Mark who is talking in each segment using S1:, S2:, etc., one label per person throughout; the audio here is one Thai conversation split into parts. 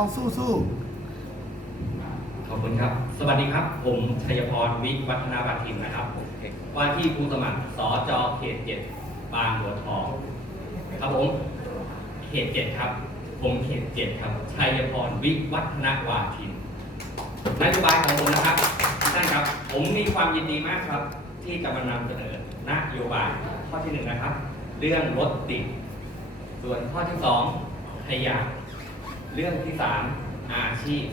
S1: ต้องสู้สู้
S2: ขอบคุณครับ สวัสดีครับ ผมชัยพรวิวัฒนาบัตทินนะครับว่าที่ผู้สมัครสจเขตเจ็ดบางบัวทอง ครับผม เขตเจ็ดครับ ผมเขตเจ็ดครับ ชัยพรวิวัฒนาวาทินนโยบายของผมนะครับท่านครับ ผมมีความยินดีมากครับ ที่จะมานำเสนอนโยบายข้อที่หนึ่งนะครับ เรื่องรถติด ส่วนข้อที่สองขยะ เรื่องที่สามอาชีพ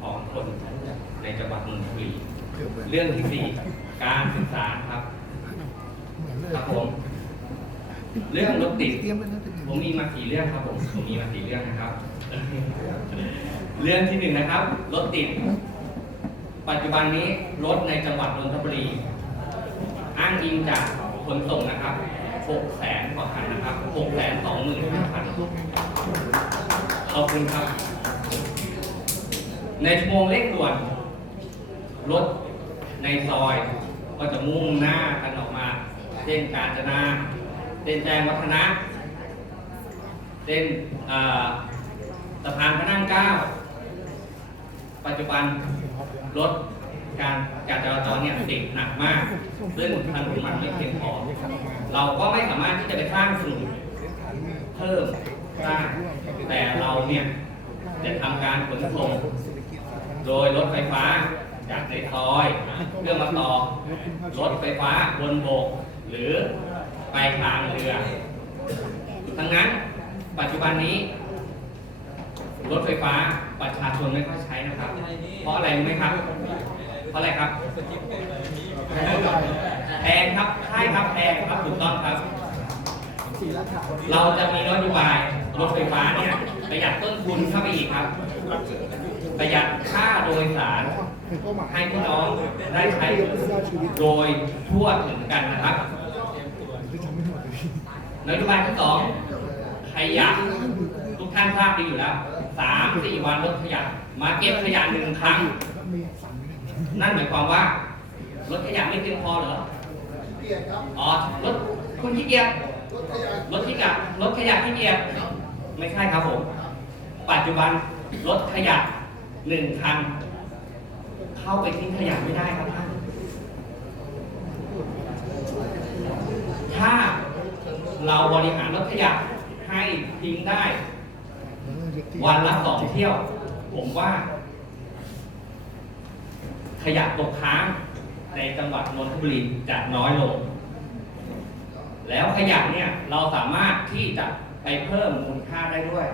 S2: ของคนในจังหวัดนนทบุรี
S1: เกือบเลย
S2: เรื่องที่สี่การศึกษาครับ
S1: เหมือนเลย
S2: ครับผมเรื่องรถติด
S1: เตรียมไว้นะเป็นอย่าง
S2: ผมมีมาสี่เรื่องครับผมผมมีมาสี่เรื่องนะครับ เรื่องที่หนึ่งนะครับรถติด ปัจจุบันนี้รถในจังหวัดนนทบุรี อ้างอิงจากขนส่งนะครับ6แสนกว่าคันนะครับ6แสน2 5 0 0 0คันข อบคุณครับ ในชั่วโมงเร่งด่วน รถในซอย ก็จะมุ่งหน้ากันออกมาเส้นกาญจนาเส้นแจ้งวัฒนะเส้นสะพานพระนั่งเก้า ปัจจุบันรถการการจราจรเนี่ยติดหนักมาก ซึ่งถนนมันไม่เพียงพอ เราก็ไม่สามารถที่จะไปสร้างถนนเพิ่มได้ แต่เราเนี่ยจะทำการขนส่งโดยรถไฟฟ้าจากในซอยเพื่อมาต่อรถไฟฟ้าบนบก หรือไปทางเรือทั้งนั้นปัจจุบันนี้ รถไฟฟ้าประชาชนไม่ค่อยใช้นะครับ เพราะอะไรรู้ไหมครับ เพราะอะไรครับ แพงครับใช่ครับแพงครับถูกต้องครับ เราจะมีนโยบาย รถไฟฟ้าเนี่ยประหยัดต้นทุนเข้าไปอีกครับ ประหยัดค่าโดยสารให้พี่น้องได้ใช้โดยทั่วถึงกันนะครับนโยบายที่สองขยะทุกท่านทราบดีอยู่แล้วสามสี่วันรถขยะ มาเก็บขยะหนึ่งครั้ง นั่นหมายความว่ารถขยะไม่เพียงพอเหรออ๋อรถคุณขี้เกียจรถขยะรถขยะขี้เกียจ ไม่ใช่ครับผม ปัจจุบันรถขยะหนึ่งคัน เข้าไปทิ้งขยะไม่ได้ครับท่าน ถ้าเราบริหารรถขยะให้ทิ้งได้ วันละสองเที่ยว ผมว่า ขยะตกค้างในจังหวัดนนทบุรีจะน้อยลง แล้วขยะเนี่ยเราสามารถที่จะ ไปเพิ่มมูลค่าได้ด้วย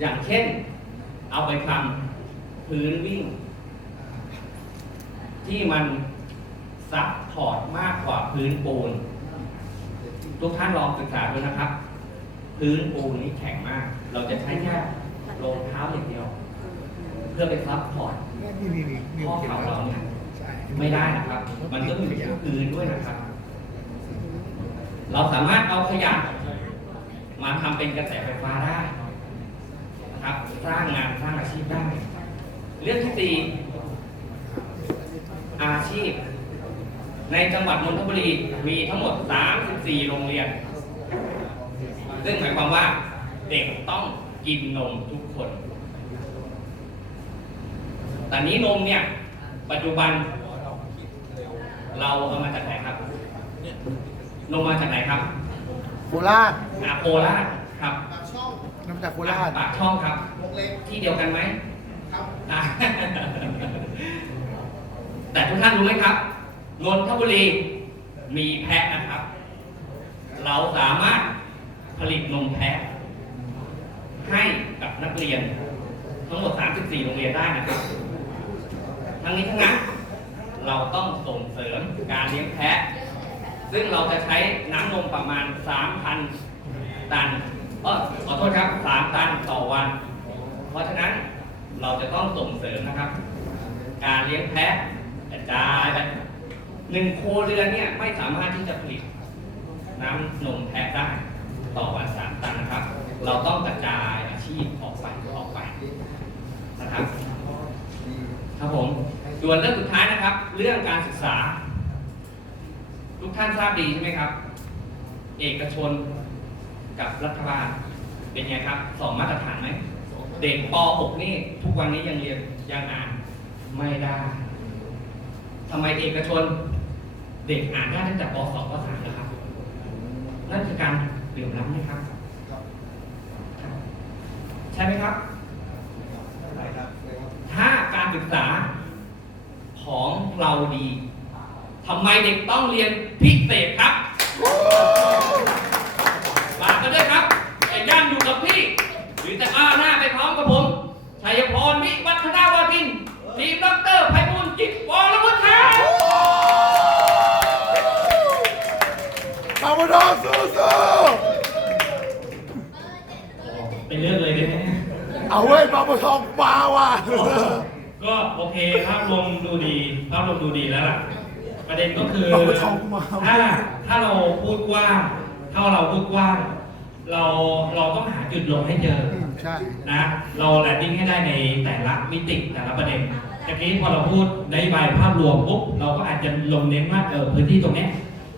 S2: อย่างเช่น เอาไปทำพื้นวิ่ง ที่มันซับพอร์ตมากกว่าพื้นปูน ทุกท่านลองศึกษาดูนะครับ พื้นปูนนี่แข็งมาก เราจะใช้แค่รองเท้าอย่างเดียว เพื่อไปซับพอร์ต
S1: นี่นี่นี่นี่
S2: ข้อเข่าเราเนี่ย
S1: ใช่
S2: ไม่ได้นะครับ มันต้องอยู่ที่พื้นด้วยนะครับ เราสามารถเอาขยะ มาทำเป็นกระแสไฟฟ้าได้นะครับ สร้างงานสร้างอาชีพได้ เรื่องที่สี่อาชีพ ในจังหวัดนนทบุรีมีทั้งหมด 34 โรงเรียน ซึ่งหมายความว่าเด็กต้องกินนมทุกคน แต่นี้นมเนี่ย ปัจจุบัน เราเอามาจากไหนครับ นมมาจากไหนครับ
S1: โคราช
S2: อาโคราชครับ
S1: น้ำจากโคราช
S2: ปากช่องครับที่เดียวกันไหมครับแต่ทุกท่านรู้ไหมครับนนทบุรีมีแพะนะครับ เราสามารถผลิตนมแพะ ให้กับนักเรียน ทั้งหมด 34 โรงเรียนได้นะครับ ทั้งนี้ทั้งนั้นเราต้องส่งเสริมการเลี้ยงแพะ ซึ่งเราจะใช้น้ำนมประมาณ 3,000 ตันเออขอโทษครับ 3 ตันต่อวัน เพราะฉะนั้นเราจะต้องส่งเสริมนะครับ การเลี้ยงแพะกระจายไปหนึ่งโคเรือนเนี่ยไม่สามารถที่จะผลิต น้ำนมแพะได้ต่อวันสามตันนะครับ เราต้องกระจายอาชีพออกไปออกไปนะครับ ครับผมส่วนเรื่องสุดท้ายนะครับ เรื่องการศึกษา ทุกท่านทราบดีใช่ไหมครับ เอกชนกับรัฐบาลเป็นไงครับสองมาตรฐานไหม
S3: เด็กป .6 นี่ทุกวันนี้ยังเรียนยังอ่านไม่ได้ทำไมเอกชน เด็กอ่านได้ตั้งแต่ป .2 ป .3 นะครับ นั่นคือการเหลื่อมล้ำไหมครับใช่ไหมครับถ้าการศึกษาของเราดีทำไมเด็กต้องเรียน พิเศษครับฝากกันด้วยครับแต่ย่ำอยู่กับพี่หรือแต่อ้าหน้าไปพร้อมกับผมชัยพรวิวัฒนาวาทินทีมดรไพบูลย์จิตวรวุฒิครับ
S1: ปาบดอสู้สู้
S3: เป็นเรื่องเลยได้ไหม
S1: เอาเว้ยปาบดอมาว่ะ
S3: ก็โอเคภาพรวมดูดีภาพรวมดูดีแล้วล่ะ ประเด็นก็คือ
S1: ปาบดอมา
S3: ถ้าถ้าเราพูดกว้างถ้าเราพูดกว้างเราเราต้องหาจุดลงให้เจอ
S1: ใช่
S3: นะเราแลนดิ้งให้ได้ในแต่ละมิติแต่ละประเด็นตะกี้พอเราพูดนโยบายภาพรวมปุ๊บเราก็อาจจะลงเน้นว่าเออพื้นที่ตรงเนี้ย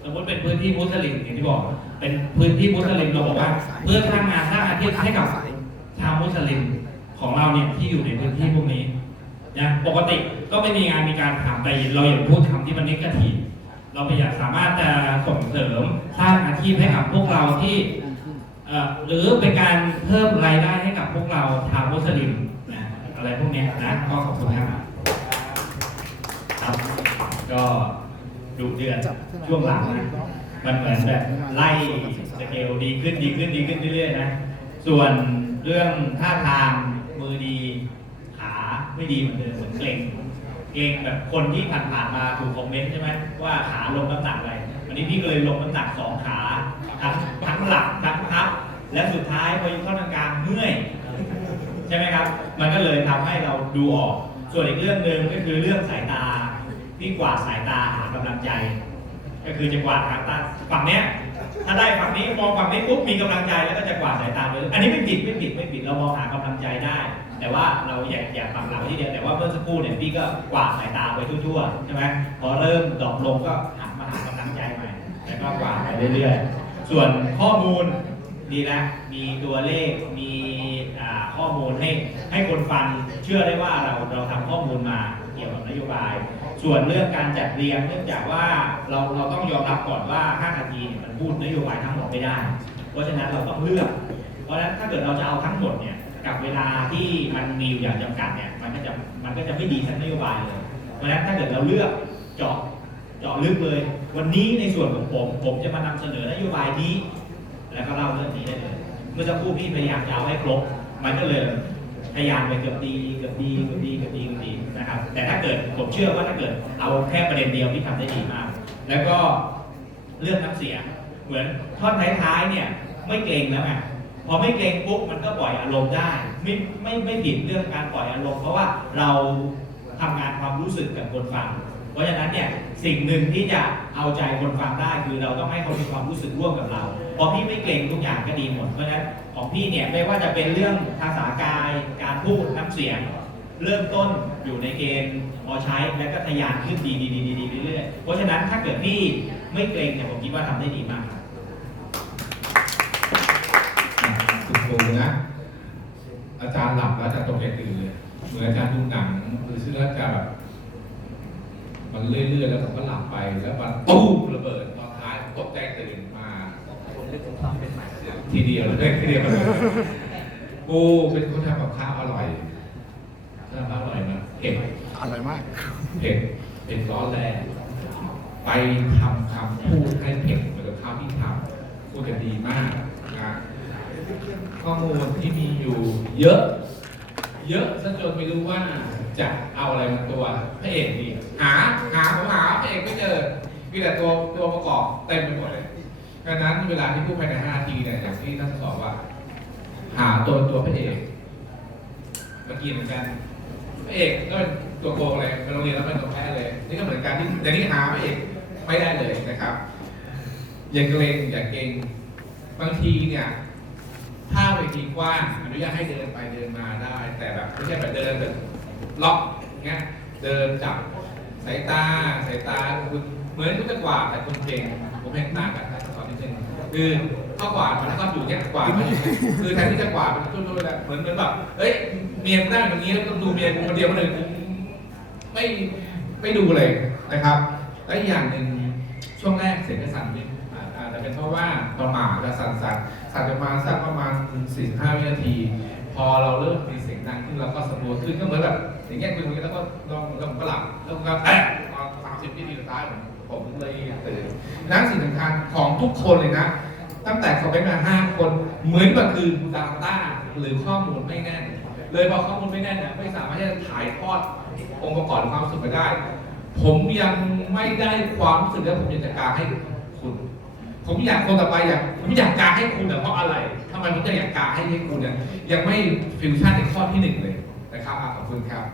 S3: สมมติเป็นพื้นที่มุสลิมอย่างที่บอก เป็นพื้นที่มุสลิมเราบอกว่า เพื่อสร้างงานสร้างอาชีพให้กับชาวมุสลิมของเราเนี่ยที่อยู่ในพื้นที่พวกนี้ นะปกติก็ไม่มีงานมีการทำแต่เราอย่าพูดคำที่มันนิกทีฟเราพยายามสามารถจะส่งเสริมสร้างอาชีพให้กับพวกเราที่หรือเป็นการเพิ่มรายได้ให้กับพวกเราชาวมุสลิมนะอะไรพวกนี้นะก็ขอบคุณครับครับ ก็ดุเดือดช่วงหลังนะมันเหมือนแบบไล่สเกลดีขึ้นดีขึ้นดีขึ้นเรื่อยๆนะส่วนเรื่องท่าทางมือดี ไม่ดีเหมือนเดิมเหมือนเกรงเกรงแบบคนที่ผ่านๆมาถูกคอมเมนต์ใช่ไหมว่าขาลงน้ำหนักอะไรวันนี้พี่ก็เลยลงน้ำหนักสองขาทั้งทั้งหลักทั้งพับและสุดท้ายพออยู่เข้าทางกลางเมื่อยใช่ไหมครับ มันก็เลยทำให้เราดูออก ส่วนอีกเรื่องหนึ่งก็คือเรื่องสายตาที่กวาดสายตาหากำลังใจ ก็คือจะกวาดทางตาฝั่งเนี้ยถ้าได้ฝั่งนี้มองฝั่งนี้ปุ๊บมีกำลังใจแล้วก็จะกวาดสายตาไปเลยอันนี้ไม่ผิดไม่ผิดไม่ผิดเรามองหากำลังใจได้ แต่ว่าเราอยากอยากฝั่งเราที่เดียวแต่ว่าเมื่อสักครู่เนี่ยพี่ก็กวาดสายตาไปทั่วๆใช่ไหมพอเริ่มดรอปลงก็หันมาหากำลังใจใหม่แล้วก็กวาดไปเรื่อยๆ ส่วนข้อมูลดีนะมีตัวเลขมีข้อมูลให้ให้คนฟังเชื่อได้ว่าเราเราทำข้อมูลมาเกี่ยวกับนโยบาย ส่วนเรื่องการจัดเรียงเนื่องจากว่าเราเราต้องยอมรับก่อนว่า 5 นาทีเนี่ยมันพูดนโยบายทั้งหมดไม่ได้ เพราะฉะนั้นเราต้องเลือก เพราะฉะนั้นถ้าเกิดเราจะเอาทั้งหมดเนี่ยกับเวลาที่มันมีอยู่อย่างจำกัดเนี่ยมันก็จะมันก็จะไม่ดีทั้งนโยบายเลย เพราะฉะนั้นถ้าเกิดเราเลือกเจาะเจาะลึกเลย วันนี้ในส่วนของผม ผมจะมานำเสนอนโยบายนี้ แล้วก็เล่าเรื่องนี้ได้เลยเมื่อสักครู่พี่พยายามจะเอาให้ครบมันก็เลยพยายามไปเกือบดีเกือบดีเกือบดีเกือบดีเกือบดี นะครับแต่ถ้าเกิดผมเชื่อว่าถ้าเกิดเอาแค่ประเด็นเดียวพี่ทำได้ดีมาก แล้วก็เรื่องน้ำเสียงเหมือนท่อนท้ายๆเนี่ยไม่เกรงแล้วไงพอไม่เกรงปุ๊บมันก็ปล่อยอารมณ์ได้ไม่ไม่ไม่ผิดเรื่องการปล่อยอารมณ์เพราะว่าเราทำงานความรู้สึกกับคนฟัง เพราะฉะนั้นเนี่ยสิ่งหนึ่งที่จะเอาใจคนฟังได้คือเราต้องให้เขามีความรู้สึกร่วมกับเราพอพี่ไม่เกรงทุกอย่างก็ดีหมดเพราะฉะนั้นของพี่เนี่ยไม่ว่าจะเป็นเรื่องภาษากายการพูดน้ำเสียง เริ่มต้นอยู่ในเกณฑ์พอใช้แล้วก็ทะยานขึ้นดีดีดีดีเรื่อยๆเพราะฉะนั้นถ้าเกิดพี่ไม่เกรงเนี่ยผมคิดว่าทำได้ดีมากครับ
S4: คุณครูนะ อาจารย์หลับแล้วอาจารย์ตกใจตื่นเลยเหมือนอาจารย์ดูหนังหรือซึ่งแล้วจะแบบมันเรื่อยๆแล้วผมก็หลับไปแล้วมันตู้มระเบิดตอนท้ายตกใจตื่นมาทีเดียวเลยทีเดียวเลยปูเป็นคนทำกับข้าวอร่อย ทำอร่อยนะเผ็ด
S1: อร่อยมาก
S4: เผ็ดเผ็ดร้อนแรงไปทำคำพูดให้เผ็ดเหมือนกับข้าวที่ทำพูดกันดีมากนะข้อมูลที่มีอยู่เยอะ เยอะซะจนไม่รู้ว่าจะเอาอะไรมาตัวพระเอกดีหาหาผมหาพระเอกไม่เจอมีแต่ตัวตัวประกอบเต็มไปหมดเลยดังนั้นเวลาที่พูดภายใน5นาทีเนี่ยอย่างที่ท่านสอนว่า หาตัวตัวพระเอกเมื่อกี้เหมือนกันพ ระเอกก็เป็นตัวโกงเลยไปโรงเรียนแล้วเป็นตัวแพ้เลย นี่ก็เหมือนกันที่แต่นี่หาพระเอกไม่ได้เลยนะครับ อย่างเกรงอย่างเกรงบางทีเนี่ยถ้าเวทีกว้างอนุญาตให้เดินไปเดินมาได้ แต่แบบไม่ใช่แบบเดินแบบล็อกเงี้ยเดินจับสายตาสายตาคุณเหมือนคุณจะกวาดแต่คุณเก่งผมเห็นต่างกันนะสอนนิดนึงคือข้ากวาดมาแล้วก็อยู่เนี่ยกวาดมาคือแทนที่จะกวาดมันช่วยๆแล้วเหมือนเหมือนแบบเอ้ย เมียกูนั่งอย่างนี้แล้วก็ดูเมียกูคนเดียวคนหนึ่งไม่ไม่ดูเลยนะครับ และอีกอย่างหนึ่งช่วงแรกเสียงสั่นนิดอาจจะเป็นเพราะว่าประมาทและสั่นสั่นสั่นประมาณสักประมาณ 45 วินาที พอเราเริ่มมีเสียงดังขึ้นเราก็สำรวจขึ้นก็เหมือนแบบอย่างเงี้ยคุยอย่างเงี้ยแล้วก็ลองแล้วก็หลับแล้วก็แอะมาสามสิบวินาทีสุดท้ายผมผมเลยตื่นนั่นสิ่งสำคัญของทุกคนเลยนะตั้งแต่เขาเป็นมาห้าคนเหมือนกับคือ Data หรือข้อมูลไม่แน่น เลยพอข้อมูลไม่แน่นเนี่ยไม่สามารถที่จะถ่ายทอดองค์ประกอบความรู้สึกไปได้ ผมยังไม่ได้ความรู้สึกและผมอยากจะการให้คุณ ผมอยากคนต่อไปอยากผมอยากการให้คุณแต่เพราะอะไรทำไมผมจะอยากการให้ให้คุณเนี่ยยังไม่ฟิวชั่นในข้อที่หนึ่งเลยนะครับขอบคุณครับ